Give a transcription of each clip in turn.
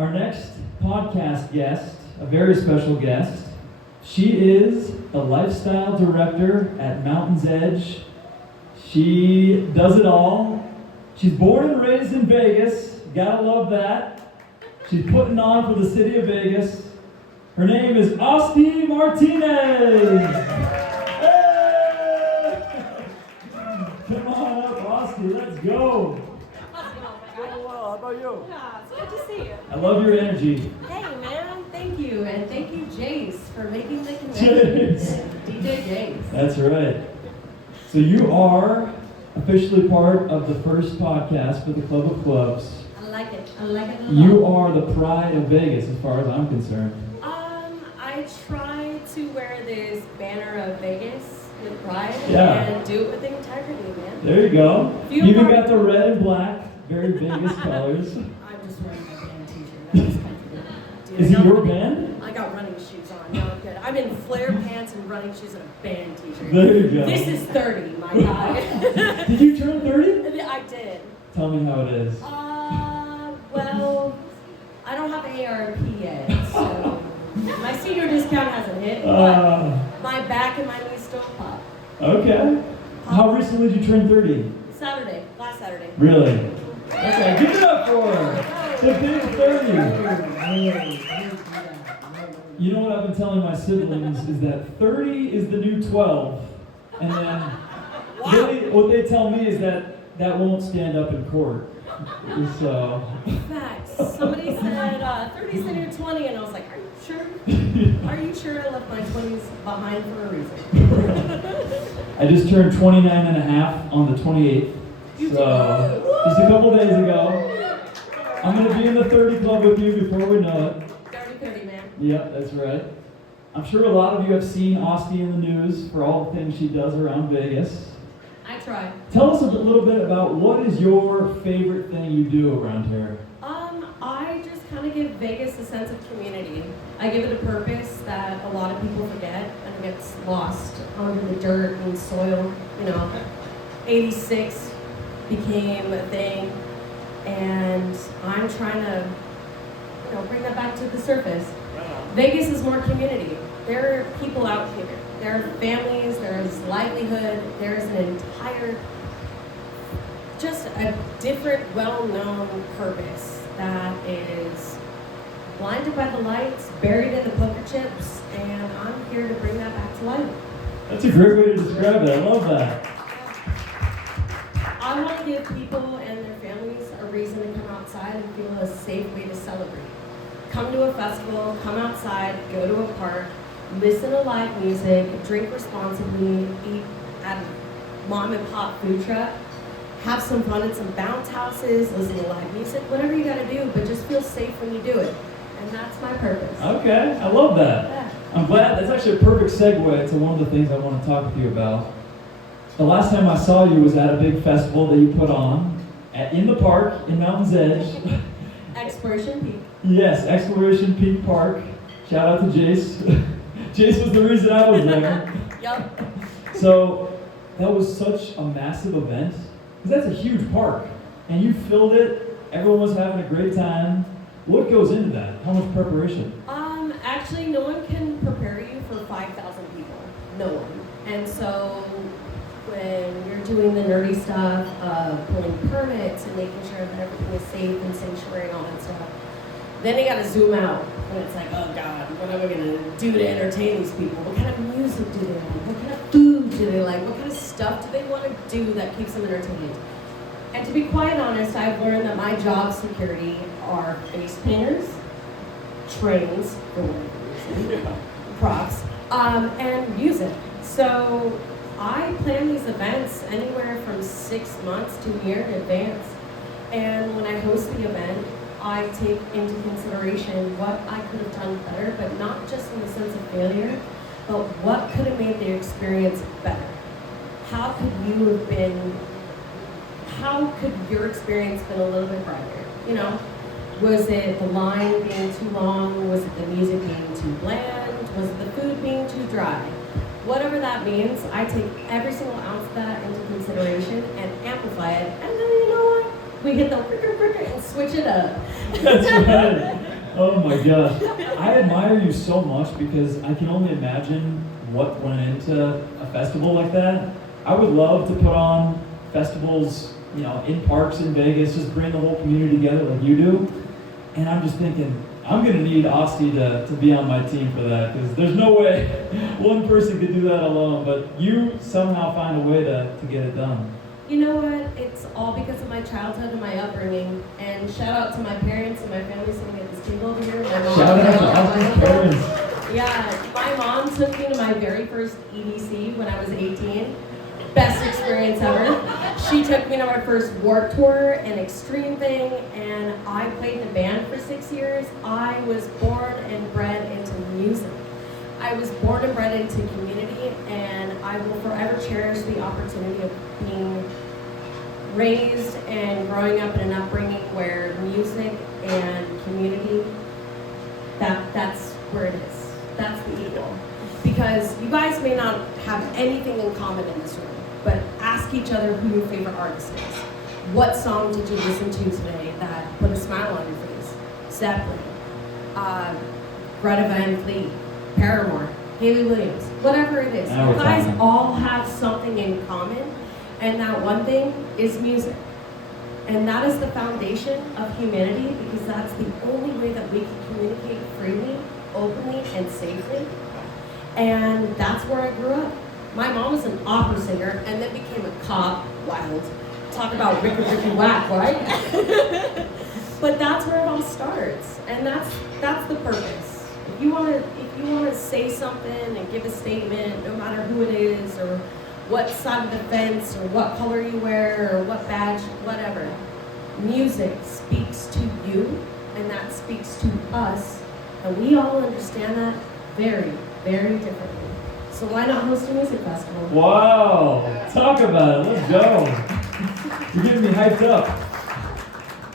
Our next podcast guest, a very special guest, she is the lifestyle director at Mountain's Edge. She does it all. She's born and raised in Vegas. Gotta love that. She's putting on for the city of Vegas. Her name is Austi Martines. Hey! Come on up, Austi. Let's go. How's it going, my guy? Doing well. How about you? Yeah, it's good to see you. I love your energy. Hey, man, thank you. And thank you, Jace, for making the Jace. connection. DJ Jace. That's right. So you are officially part of the first podcast for the Club of Clubs. I like it. I like it a lot. You are the pride of Vegas as far as I'm concerned. I try to wear this banner of Vegas with pride Yeah. and do it with integrity, man. There you go. Few You even more- got the red and black, very Vegas colors. I'm just wearing my band t-shirt. That was comfortable. Dude, Is I it got your running- band? I got running shoes on. No, I'm good. I'm in flare pants and running shoes and a band t-shirt. There you go. This is 30, my guy. Did you turn 30? I did. Tell me how it is. Well, I don't have ARP yet, so my senior discount hasn't hit, but my back and my knees still pop. Okay. How recently did you turn 30? Saturday, last Saturday. Really? Okay, give it up for her. The big 30. You know what I've been telling my siblings is that 30 is the new 12. And then what they tell me is that won't stand up in court. So. Facts. Somebody said 30's the new 20, and I was like, are you sure? Are you sure I left my 20s behind for a reason? I just turned 29 and a half on the 28th. You So, did. just a couple days ago. I'm going to be in the 30 club with you before we know it. 30, man. Yep, that's right. I'm sure a lot of you have seen Austi in the news for all the things she does around Vegas. I try. Tell us a little bit about what is your favorite thing you do around here? I just kind of give Vegas a sense of community. I give it a purpose that a lot of people forget and gets lost under the dirt and soil. You know, 86 became a thing, and I'm trying to, bring that back to the surface. Vegas is more community. There are people out here. There are families, there's livelihood, there's an entire, just a different, well-known purpose that is blinded by the lights, buried in the poker chips, and I'm here to bring that back to life. That's a great way to describe it. I love that. I want to give people and their families a reason to come outside and feel a safe way to celebrate. Come to a festival, come outside, go to a park, listen to live music, drink responsibly, eat at a mom and pop food truck, have some fun at some bounce houses, listen to live music, whatever you gotta do, but just feel safe when you do it. And that's my purpose. Okay, I love that. Yeah. I'm glad. That's actually a perfect segue to one of the things I want to talk with you about. The last time I saw you was at a big festival that you put on in the park in Mountain's Edge. Exploration Peak. Yes, Exploration Peak Park. Shout out to Jace. Jace was the reason I was there. Yup. So that was such a massive event, because that's a huge park, and you filled it. Everyone was having a great time. What goes into that? How much preparation? Actually, no one can prepare you for 5,000 people. No one. And so when you're doing the nerdy stuff of pulling permits and making sure that everything is safe and sanctuary and all that stuff, then you gotta zoom out. And it's like, oh God, what am I gonna do to entertain these people? What kind of music do they like? What kind of food do they like? What kind of stuff do they want to do that keeps them entertained? And to be quite honest, I've learned that my job security are face painters, trains, for whatever reason, props, and music. So I plan these events anywhere from 6 months to a year in advance. And when I host the event, I take into consideration what I could have done better, but not just in the sense of failure, but what could have made the experience better. How could your experience been a little bit brighter? Was it the line being too long? Was it the music being too bland? Was it the food being too dry? Whatever that means, I take every single ounce of that into consideration and amplify it. And then you know what? We hit the cricket and switch it up. That's right. Oh my gosh. I admire you so much because I can only imagine what went into a festival like that. I would love to put on festivals, in parks in Vegas, just bring the whole community together like you do. And I'm just thinking, I'm going to need Austi to be on my team for that because there's no way one person could do that alone, but you somehow find a way to get it done. You know what? It's all because of my childhood and my upbringing. And shout out to my parents and my family sitting at this table over here. My mom, Shout out to Austi's parents. Yeah, my mom took me to my very first EDC when I was 18. Best experience ever. She took me to my first Warped Tour and Extreme thing, and I played in a band for 6 years. I was born and bred into music. I was born and bred into community, and I will forever cherish the opportunity of being raised and growing up in an upbringing where music and community, that's where it is. That's the equal. Because you guys may not have anything in common in this room, but ask each other who your favorite artist is. What song did you listen to today that put a smile on your face? Zeppelin, Greta Van Fleet, Paramore, Hayley Williams, whatever it is. You guys all have something in common, and that one thing is music. And that is the foundation of humanity, because that's the only way that we can communicate freely, openly, and safely. And that's where I grew up. My mom was an opera singer and then became a cop. Wild. Talk about ricky whack, right? But that's where it all starts, and that's the purpose. If you want to say something and give a statement, no matter who it is or what side of the fence or what color you wear or what badge, whatever, music speaks to you, and that speaks to us, and we all understand that very, very differently. So why not host a music festival? Wow! Talk about it. Let's go. You're getting me hyped up.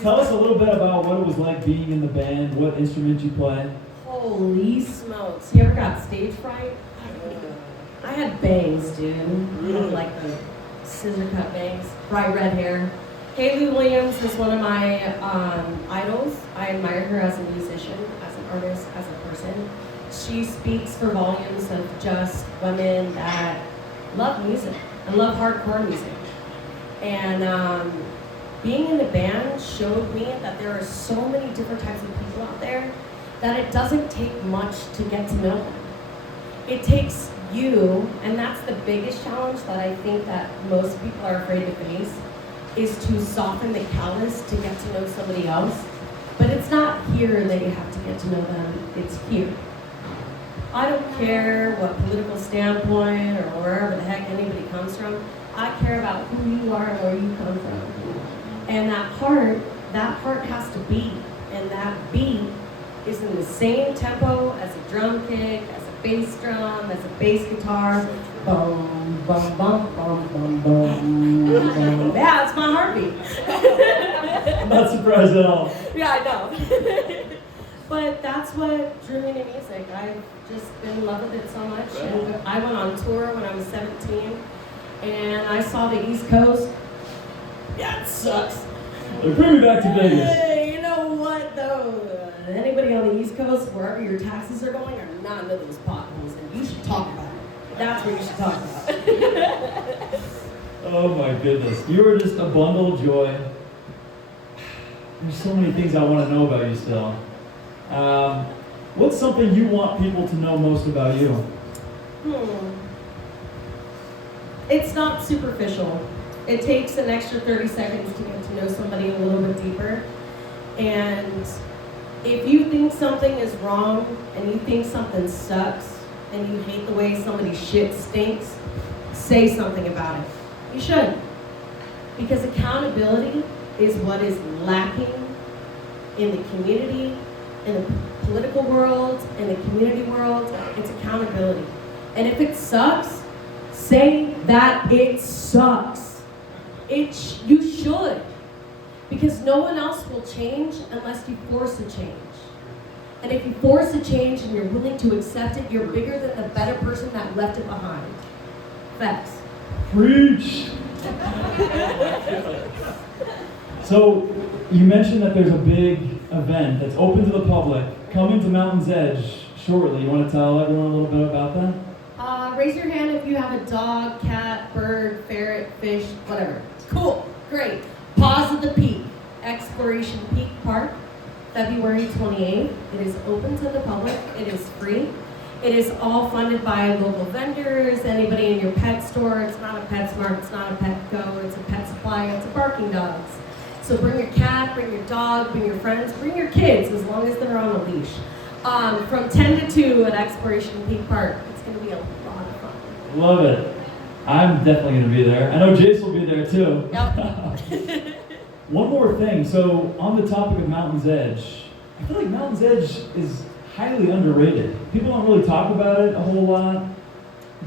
Tell us a little bit about what it was like being in the band, what instrument you play. Holy smokes. You ever got stage fright? I had bangs, dude. I had like the scissor cut bangs, bright red hair. Hayley Williams is one of my idols. I admire her as a musician, as an artist, as a person. She speaks for volumes of just women that love music and love hardcore music. And being in the band showed me that there are so many different types of people out there that it doesn't take much to get to know them. It takes you, and that's the biggest challenge that I think that most people are afraid to face, is to soften the callus to get to know somebody else. But it's not here that you have to get to know them, it's here. I don't care what political standpoint or wherever the heck anybody comes from. I care about who you are and where you come from. And that heart has to beat. And that beat is in the same tempo as a drum kick, as a bass drum, as a bass guitar. Boom, boom, boom, boom, boom, boom, boom. Yeah, it's my heartbeat. I'm not surprised at all. Yeah, I know. But that's what drew me to music. I've just been in love with it so much. And I went on tour when I was 17, and I saw the East Coast. Yeah, it sucks. Bring me back to Vegas. Hey, you know what though? Anybody on the East Coast, wherever your taxes are going, are not into those potholes, and you should talk about it. That's what you should talk about. Oh my goodness. You are just a bundle of joy. There's so many things I want to know about you still. What's something you want people to know most about you? It's not superficial. It takes an extra 30 seconds to get to know somebody a little bit deeper. And if you think something is wrong and you think something sucks and you hate the way somebody's shit stinks, say something about it. You should. Because accountability is what is lacking in the community, in the political world, in the community world. It's accountability. And if it sucks, say that it sucks. You should. Because no one else will change unless you force a change. And if you force a change and you're willing to accept it, you're bigger than the better person that left it behind. Facts. Preach! So, you mentioned that there's a big event that's open to the public, coming to Mountain's Edge shortly. You want to tell everyone a little bit about that? Raise your hand if you have a dog, cat, bird, ferret, fish, whatever. Cool, great. Pause at the Peak, Exploration Peak Park, February 28th. It is open to the public. It is free. It is all funded by local vendors, anybody in your pet store. It's not a PetSmart, it's not a Petco, it's a Pet Supply, it's a Barking Dogs. So bring your cat, bring your dog, bring your friends, bring your kids, as long as they're on a leash. From 10 to 2 at Exploration Peak Park. It's going to be a lot of fun. Love it. I'm definitely going to be there. I know Jace will be there too. Yep. One more thing. So on the topic of Mountain's Edge, I feel like Mountain's Edge is highly underrated. People don't really talk about it a whole lot,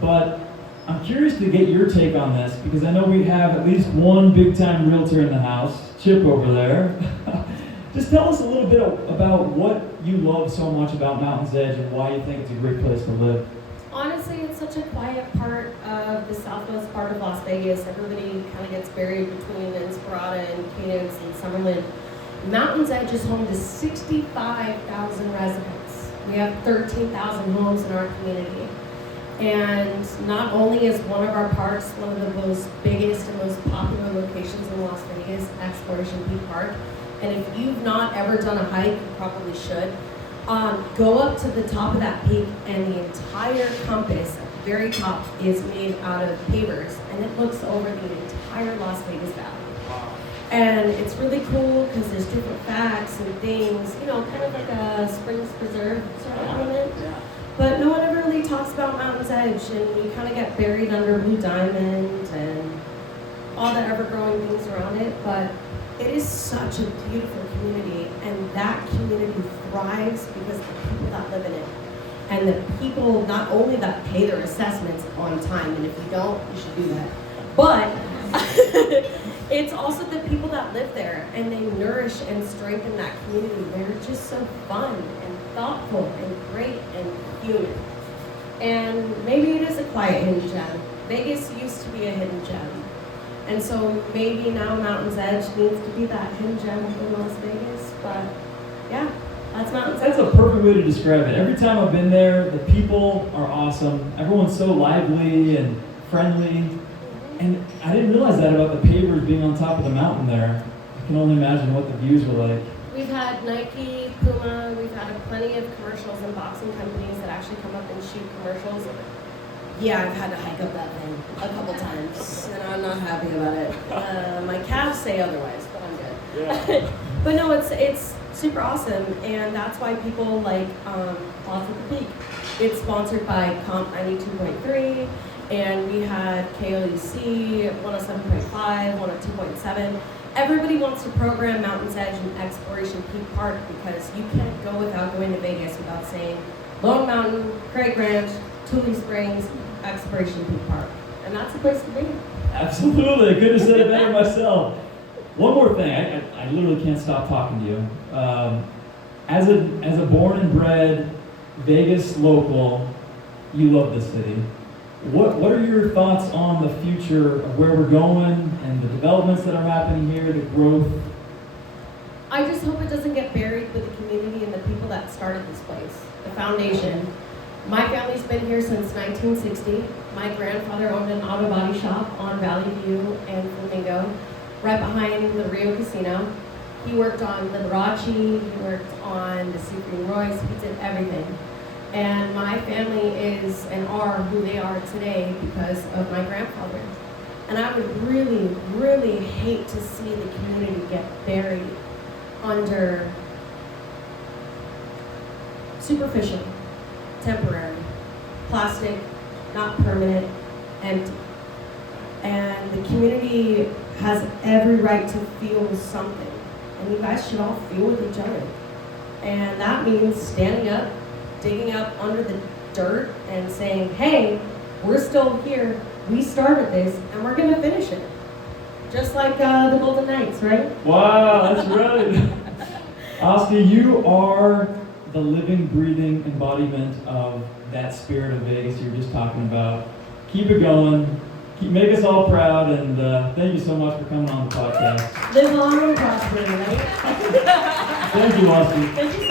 but I'm curious to get your take on this because I know we have at least one big-time realtor in the house, Chip over there. Just tell us a little bit about what you love so much about Mountain's Edge and why you think it's a great place to live. Honestly, it's such a quiet part of the southwest part of Las Vegas. Everybody kind of gets buried between Inspirada and Phoenix and Summerlin. Mountain's Edge is home to 65,000 residents. We have 13,000 homes in our community. And not only is one of our parks one of the most biggest and most popular locations in Las Vegas, Exploration Peak Park, and if you've not ever done a hike, you probably should, go up to the top of that peak, and the entire compass at the very top is made out of pavers, and it looks over the entire Las Vegas Valley. And it's really cool because there's different facts and things, you know, kind of like a Springs Preserve sort of element. But no one ever really talks about Mountain's Edge, and you kind of get buried under Blue Diamond and all the ever-growing things around it. But it is such a beautiful community, and that community thrives because of the people that live in it. And the people not only that pay their assessments on time, and if you don't, you should do that. But it's also the people that live there, and they nourish and strengthen that community. They're just so fun and thoughtful and great and human. And maybe it is a quiet hidden gem. Vegas used to be a hidden gem. And so maybe now Mountain's Edge needs to be that hidden gem in Las Vegas. But yeah, that's Mountain's Edge. That's a perfect way to describe it. Every time I've been there, the people are awesome. Everyone's so lively and friendly. And I didn't realize that about the pavers being on top of the mountain there. I can only imagine what the views were like. We've had Nike, Puma, we've had plenty of commercials and boxing companies that actually come up and shoot commercials. Yeah, I've had to hike up that thing a couple times, and I'm not happy about it. My calves say otherwise, but I'm good. Yeah. But no, it's super awesome, and that's why people like Austi Martines. It's sponsored by Comp 92.3. And we had KLEC 107.5, 102.7. Everybody wants to program Mountain's Edge and Exploration Peak Park because you can't go without going to Vegas without saying Lone Mountain, Craig Ranch, Tule Springs, Exploration Peak Park. And that's the place to be. Absolutely. I couldn't have said it better myself. One more thing. I literally can't stop talking to you. As a born and bred Vegas local, you love this city. What are your thoughts on the future of where we're going and the developments that are happening here, the growth? I just hope it doesn't get buried with the community and the people that started this place, the foundation. My family's been here since 1960. My grandfather owned an auto body shop on Valley View and Flamingo, right behind the Rio Casino. He worked on Liberace, he worked on the Supreme Royce, he did everything. And my family is and are who they are today because of my grandfather. And I would really, really hate to see the community get buried under superficial, temporary, plastic, not permanent, empty. And the community has every right to feel something. And you guys should all feel with each other. And that means standing up, digging up under the dirt and saying, hey, we're still here, we started this, and we're gonna finish it. Just like the Golden Knights, right? Wow, that's right. Austi, you are the living, breathing embodiment of that spirit of Vegas you were just talking about. Keep it going, make us all proud, and thank you so much for coming on the podcast. Live long and prosper, right? Thank you, Austi. Thank you